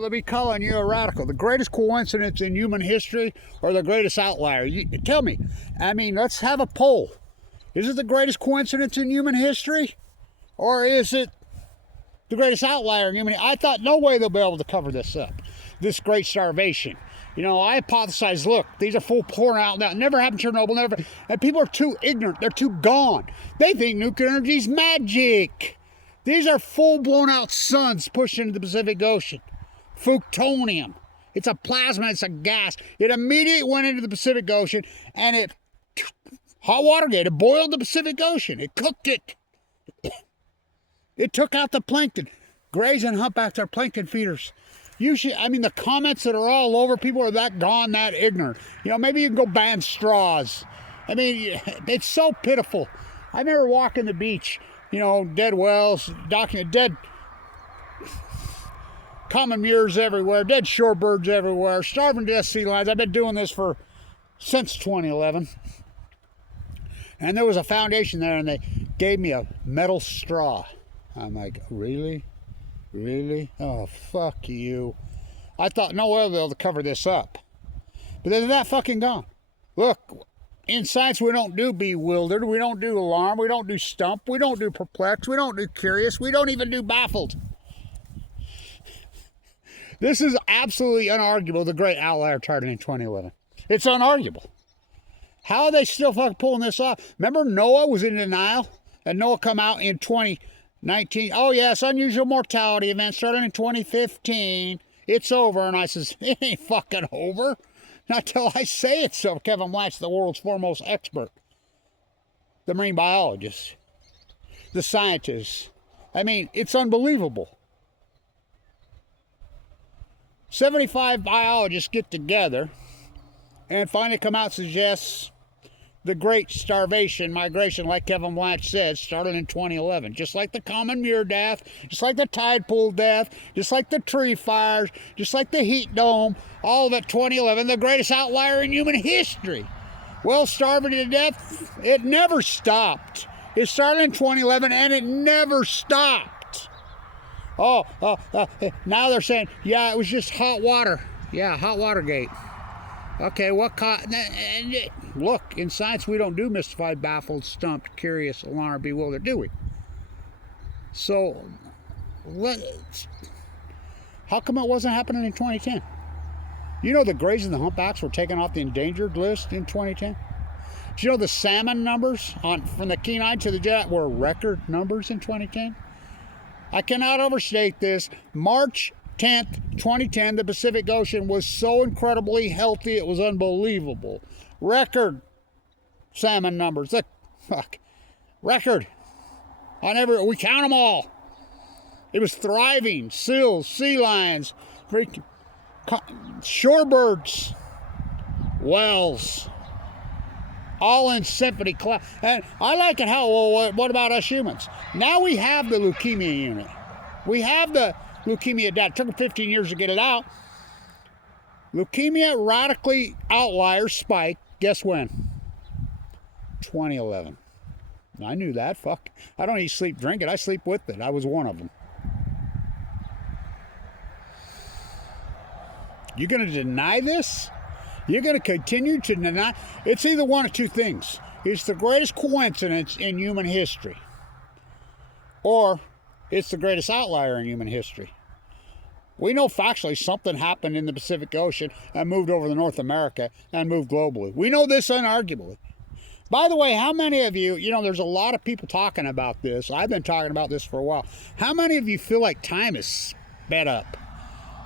They'll be calling you a radical. The greatest coincidence in human history or the greatest outlier? Tell me. I mean, let's have a poll. Is it the greatest coincidence in human history? Or is it the greatest outlier in human history? I thought no way they'll be able to cover this up. This great starvation. You know, I hypothesized, look, these are full pouring out now. Never happened in Chernobyl, never. And people are too ignorant. They're too gone. They think nuclear energy is magic. These are full blown out suns pushed into the Pacific Ocean. Plutonium. It's a plasma, it's a gas. It immediately went into the Pacific Ocean and it, hot Watergate, it boiled the Pacific Ocean. It cooked it. It took out the plankton. Grays and humpbacks are plankton feeders. Usually, I mean, the comments that are all over, people are that gone, that ignorant. You know, maybe you can go ban straws. I mean, it's so pitiful. I remember walking the beach, you know, dead whales, dead common mures everywhere, dead shorebirds everywhere, starving to death sea lions. I've been doing this since 2011. And there was a foundation there, and they gave me a metal straw. I'm like, really? Really? Oh, fuck you. I thought no way they'll be able to cover this up. But they're that fucking gone. Look, in science we don't do bewildered, we don't do alarm, we don't do stump, we don't do perplexed, we don't do curious, we don't even do baffled. This is absolutely unarguable, the great outlier charted in 2011. It's unarguable. How are they still fucking pulling this off? Remember Noah was in denial? And Noah come out in 2019. Oh yes, unusual mortality event started in 2015. It's over. And I says, it ain't fucking over. Not till I say it so. Kevin Blanch, the world's foremost expert. The marine biologist. The scientists. I mean, it's unbelievable. 75 biologists get together and finally come out and suggest the great starvation migration, like Kevin Blanch said, started in 2011. Just like the common mule death, just like the tide pool death, just like the tree fires, just like the heat dome, all of it 2011, the greatest outlier in human history. Well, starving to death, it never stopped. It started in 2011 and it never stopped. Now they're saying, yeah, it was just hot water. Yeah, hot Watergate. Okay, look, in science we don't do mystified, baffled, stumped, curious, alarmed, bewildered, do we? So, how come it wasn't happening in 2010? You know the grays and the humpbacks were taken off the endangered list in 2010? Do you know the salmon numbers from the Kenai to the Jet were record numbers in 2010? I cannot overstate this. March 10th, 2010, the Pacific Ocean was so incredibly healthy, it was unbelievable. Record salmon numbers. Record. We count them all. It was thriving. Seals, sea lions, shorebirds, whales, all in symphony. And I like it how, well, what about us humans? Now we have the leukemia unit. We have the leukemia data. It took 15 years to get it out. Leukemia radically outlier spike. Guess when? 2011. I knew that. Fuck. I don't eat, sleep, drink it. I sleep with it. I was one of them. You're going to deny this? You're going to continue to deny? It's either one of two things. It's the greatest coincidence in human history. Or it's the greatest outlier in human history. We know factually something happened in the Pacific Ocean and moved over to North America and moved globally. We know this unarguably. By the way, how many of you, there's a lot of people talking about this. I've been talking about this for a while. How many of you feel like time is sped up?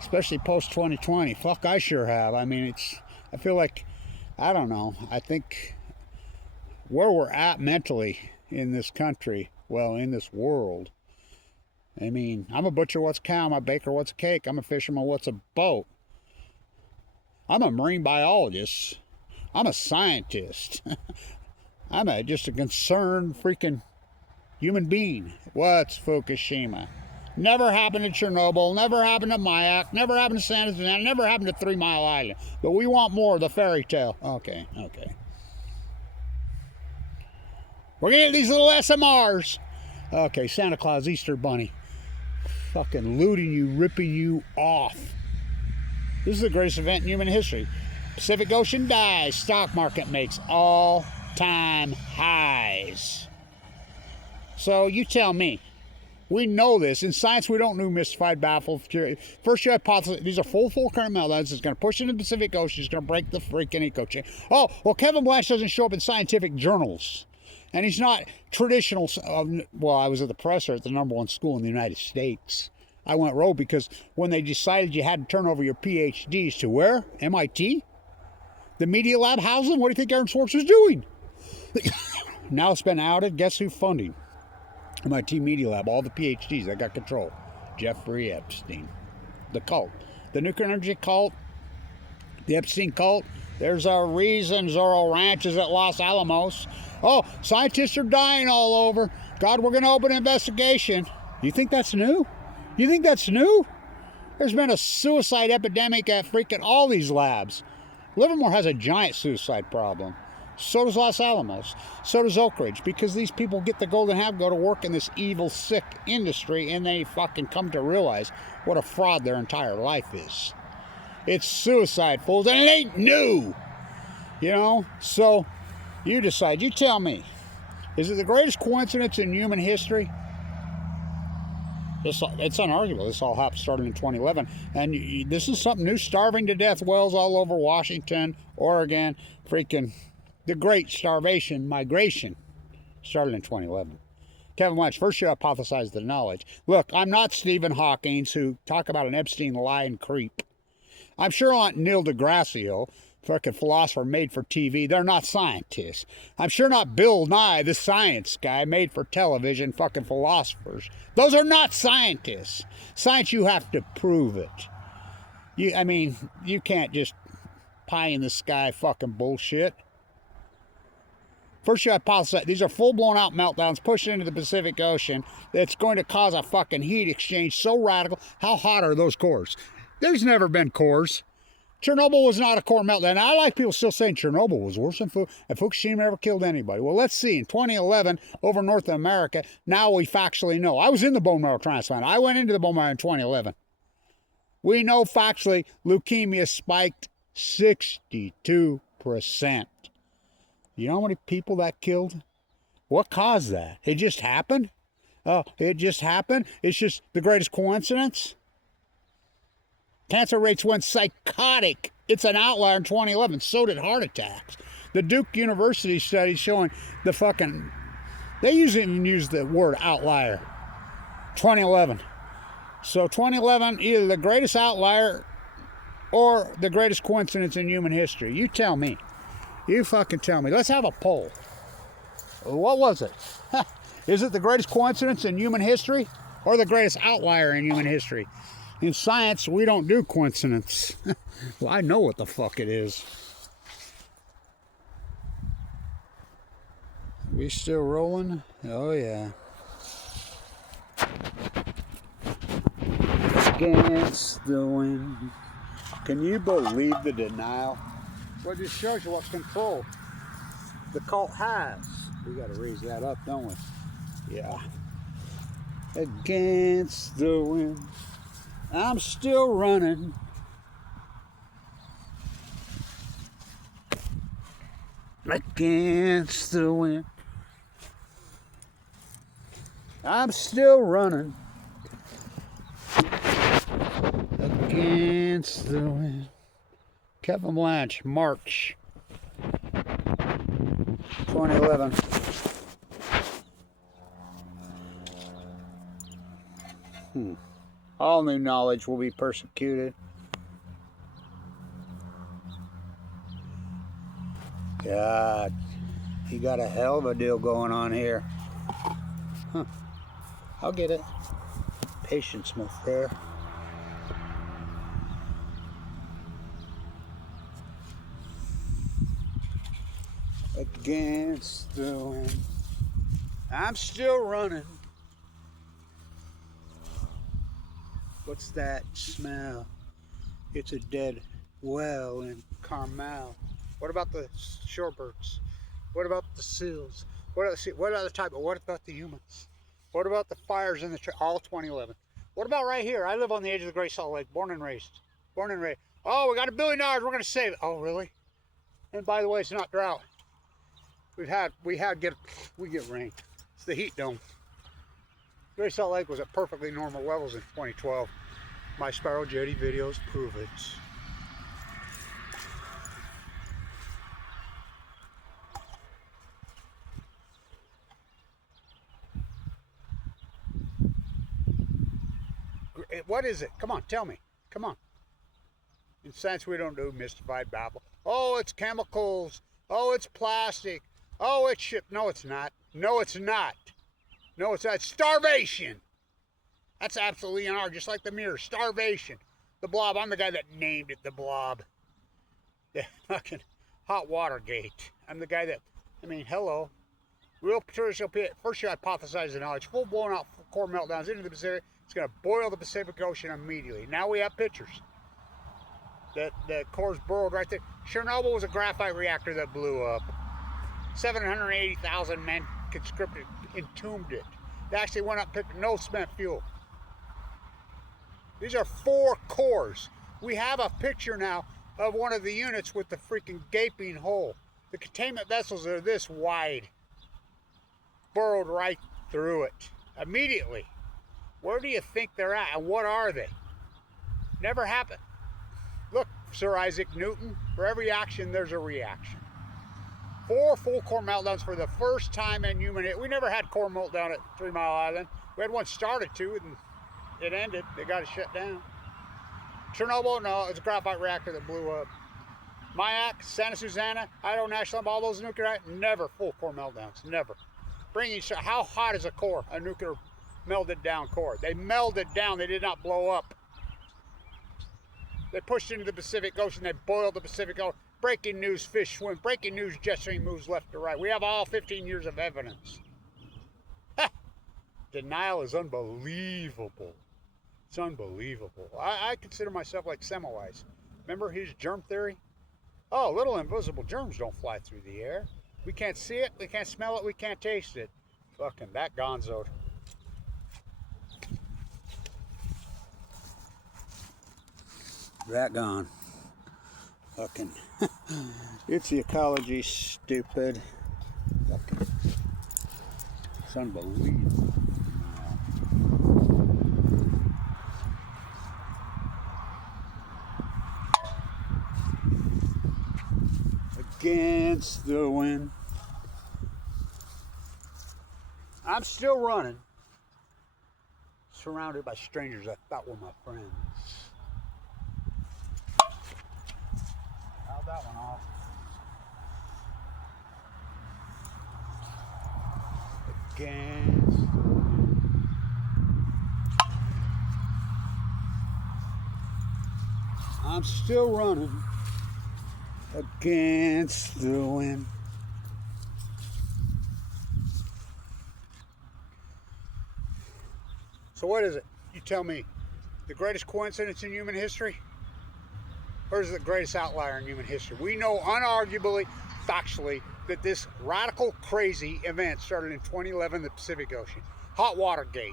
Especially post-2020. Fuck, I sure have. I mean, I feel like, I don't know. I think where we're at mentally in this country, well, in this world, I mean, I'm a butcher, what's a cow? I'm a baker, what's a cake? I'm a fisherman, what's a boat? I'm a marine biologist. I'm a scientist. I'm just a concerned freaking human being. What's Fukushima? Never happened to Chernobyl, never happened to Mayak, never happened to San Antonio, never happened to 3 Mile Island. But we want more of the fairy tale. Okay. We're gonna get these little SMRs. Okay, Santa Claus, Easter Bunny. Fucking looting you, ripping you off. This is the greatest event in human history. Pacific Ocean dies. Stock market makes all-time highs. So you tell me. We know this. In science, we don't know mystified, baffled. First, your hypothesis, these are full current meltdowns. It's going to push into the Pacific Ocean. It's going to break the freaking eco chain. Oh, well, Kevin Blanch doesn't show up in scientific journals. And he's not traditional. Well, I was at the presser at the #1 school in the United States. I went rogue because when they decided you had to turn over your PhDs to where? MIT? The Media Lab housed them? What do you think Aaron Swartz was doing? Now it's been outed. Guess who's funding? MIT Media Lab, all the PhDs that got control. Jeffrey Epstein. The cult. The nuclear energy cult. The Epstein cult. There's our reason Zorro Ranch is at Los Alamos. Oh, scientists are dying all over. God, we're going to open an investigation. You think that's new? You think that's new? There's been a suicide epidemic at freaking all these labs. Livermore has a giant suicide problem. So does Los Alamos. So does Oak Ridge. Because these people get the golden have, go to work in this evil, sick industry, and they fucking come to realize what a fraud their entire life is. It's suicide, fools, and it ain't new. You know? So, you decide. You tell me. Is it the greatest coincidence in human history? It's unarguable. This all happened starting in 2011. And this is something new. Starving to death wells all over Washington, Oregon, freaking... The Great Starvation Migration started in 2011. Kevin Blanch, first you hypothesized the knowledge. Look, I'm not Stephen Hawking, who talk about an Epstein lie and creep. I'm sure not Neil deGrasse, fucking philosopher made for TV. They're not scientists. I'm sure not Bill Nye, the science guy made for television, fucking philosophers. Those are not scientists. Science, you have to prove it. You can't just pie in the sky fucking bullshit. First, you hypothesize these are full-blown out meltdowns pushing into the Pacific Ocean that's going to cause a fucking heat exchange so radical. How hot are those cores? There's never been cores. Chernobyl was not a core meltdown. I like people still saying Chernobyl was worse than Fukushima never killed anybody. Well, let's see. In 2011, over North America, now we factually know. I was in the bone marrow transplant. I went into the bone marrow in 2011. We know factually leukemia spiked 62%. You know how many people that killed? What caused that? It just happened? Oh, it just happened? It's just the greatest coincidence? Cancer rates went psychotic. It's an outlier in 2011. So did heart attacks. The Duke University study showing the fucking... They even use the word outlier. 2011. So 2011, either the greatest outlier or the greatest coincidence in human history. You tell me. You fucking tell me. Let's have a poll. What was it? Is it the greatest coincidence in human history or the greatest outlier in human history? In science, we don't do coincidence. Well, I know what the fuck it is. We still rolling? Oh, yeah. Against the wind. Can you believe the denial? Well, it just shows you what control the cult has. We got to raise that up, don't we? Yeah. Against the wind, I'm still running. Against the wind, I'm still running. Against the wind. Kevin Blanch, March 2011. All new knowledge will be persecuted. God, you got a hell of a deal going on here. Huh. I'll get it. Patience, my fair. Against the wind, I'm still running. What's that smell? It's a dead well in Carmel. What about the shorebirds? What about the seals? What other type? What about the humans? What about the fires in the all 2011? What about right here? I live on the edge of the Great Salt Lake, born and raised. Oh, we got $1 billion. We're going to save it. Oh, really? And by the way, it's not drought. We get rain. It's the heat dome. Great Salt Lake was at perfectly normal levels in 2012. My spiral jetty videos prove it. What is it? Come on, tell me. Come on. In science, we don't do mystified babble. Oh, it's chemicals. Oh, it's plastic. Oh, it's shit. No, it's not. No, it's not. No, it's not. It's starvation. That's absolutely an art, just like the mirror. Starvation. The blob. I'm the guy that named it the blob. The fucking hot water gate. I'm the guy that, I mean, hello. Real potential pit. First, you hypothesize the knowledge. Full blown out core meltdowns into the Pacific. It's going to boil the Pacific Ocean immediately. Now we have pictures. The core's burrowed right there. Chernobyl was a graphite reactor that blew up. 780,000 men conscripted, entombed it. They actually went up and picked no spent fuel. These are 4 cores. We have a picture now of one of the units with the freaking gaping hole. The containment vessels are this wide. Burrowed right through it. Immediately. Where do you think they're at and what are they? Never happened. Look, Sir Isaac Newton, for every action there's a reaction. 4 full core meltdowns for the first time in human history. We never had core meltdown at 3 Mile Island. We had one started to and it ended. They got it shut down. Chernobyl, no, it's a graphite reactor that blew up. Mayak, Santa Susana, Idaho National, all those nuclear, never full core meltdowns, never. How hot is a core, a nuclear melted down core? They melded down, they did not blow up. They pushed into the Pacific Ocean, they boiled the Pacific Ocean. Breaking news, fish swim. Breaking news, jet stream moves left to right. We have all 15 years of evidence. Ha! Denial is unbelievable. It's unbelievable. I consider myself like Semmelweis. Remember his germ theory? Oh, little invisible germs don't fly through the air. We can't see it, we can't smell it, we can't taste it. Fucking that gonzoed. That gone. Fucking. It's the ecology, stupid. Fucking. It's unbelievable. Against the wind. I'm still running. Surrounded by strangers I thought were my friends. How'd that one off? Against the wind. I'm still running. Against the wind. So what is it? You tell me. The greatest coincidence in human history? Or is it the greatest outlier in human history? We know unarguably, factually, that this radical, crazy event started in 2011 in the Pacific Ocean. Hot water gate.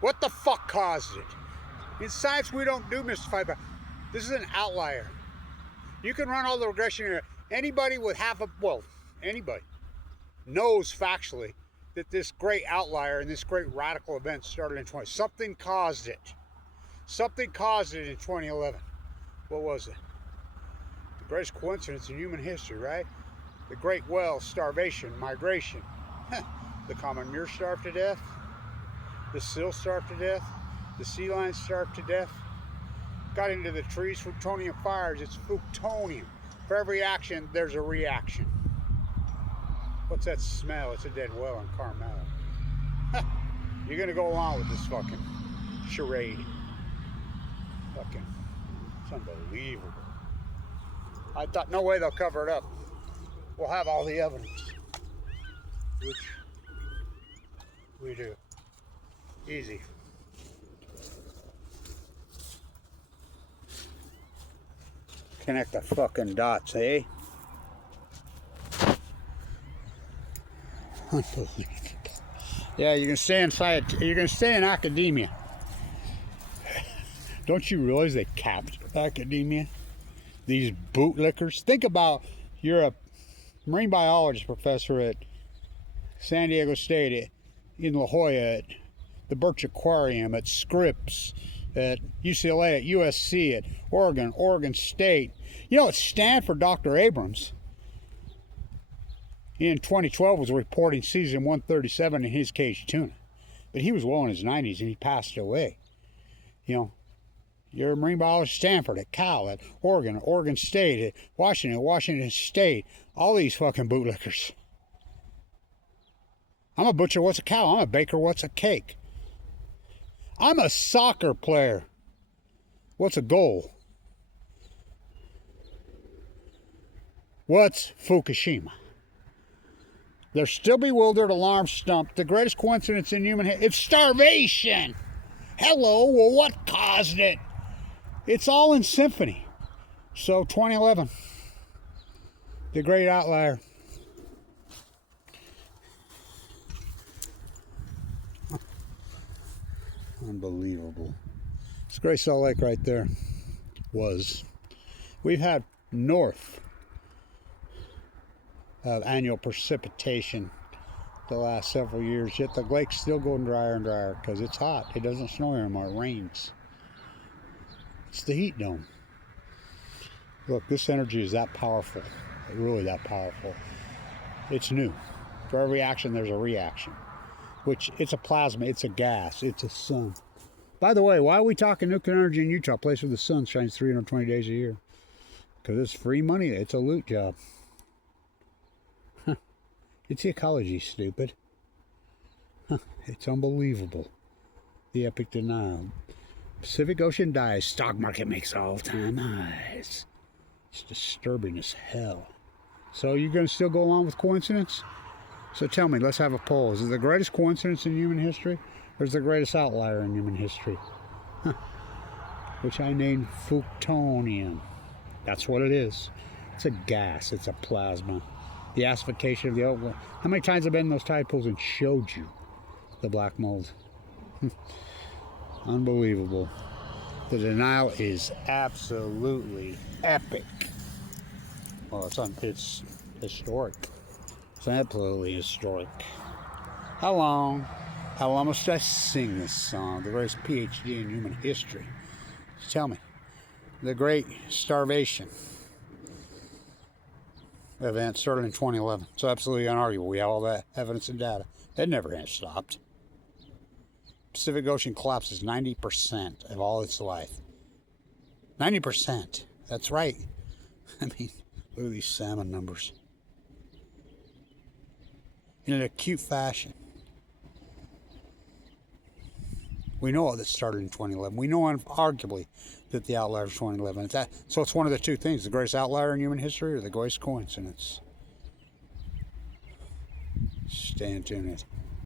What the fuck caused it? In science, we don't do mystified, but this is an outlier. You can run all the regression here. Anybody with anybody knows factually that this great outlier and this great radical event started in 20. Something caused it. Something caused it in 2011. What was it? The greatest coincidence in human history, right? The great whale, starvation, migration. The common murre starved to death. The seal starved to death. The sea lions starved to death. Got into the trees, plutonium fires. It's plutonium. For every action, there's a reaction. What's that smell? It's a dead whale in Carmel. You're gonna go along with this fucking charade. Fucking, it's unbelievable. I thought, no way they'll cover it up. We'll have all the evidence. Which we do. Easy. Connect the fucking dots, eh? Yeah, you can stay inside. You can stay in academia. Don't you realize they captured academia? These bootlickers. Think about, you're a marine biology professor at San Diego State, in La Jolla, at the Birch Aquarium, at Scripps, at UCLA, at USC, at Oregon State. You know, at Stanford, Dr. Abrams in 2012 was reporting cesium 137 in his caged tuna. But he was well in his 90s and he passed away. You know, you're a marine biologist at Stanford, at Cal, at Oregon State, at Washington State. All these fucking bootlickers. I'm a butcher, what's a cow? I'm a baker, what's a cake? I'm a soccer player. What's a goal? What's Fukushima? They're still bewildered, alarmed, stumped. The greatest coincidence in human history. It's starvation. Hello, well, what caused it? It's all in symphony. So 2011, the great outlier. Unbelievable. It's Great Salt Lake right there. Was. We've had north of annual precipitation the last several years, yet the lake's still going drier and drier because it's hot. It doesn't snow anymore, it rains. It's the heat dome. Look, this energy is that powerful. Really that powerful. It's new. For every action, there's a reaction. Which, it's a plasma, it's a gas, it's a sun. By the way, why are we talking nuclear energy in Utah, a place where the sun shines 320 days a year? Because it's free money, it's a loot job. It's ecology, stupid. It's unbelievable. The epic denial. Pacific Ocean dies, stock market makes all-time highs. It's disturbing as hell. So you're going to still go along with coincidence? So tell me, let's have a poll. Is it the greatest coincidence in human history? Or is it the greatest outlier in human history? Which I named Futonium. That's what it is. It's a gas. It's a plasma. The acidification of the ocean. How many times have I been in those tide pools and showed you the black mold? Unbelievable. The denial is absolutely epic. Well, it's historic. It's absolutely historic. How long must I sing this song? The greatest PhD in human history. Just tell me. The great starvation event started in 2011. It's absolutely unarguable. We have all that evidence and data. It never has stopped. Pacific Ocean collapses 90% of all its life. 90%. That's right. I mean, look at these salmon numbers. In an acute fashion. We know that started in 2011. We know arguably that the outlier is 2011. So it's one of the two things: the greatest outlier in human history or the greatest coincidence. Stay tuned.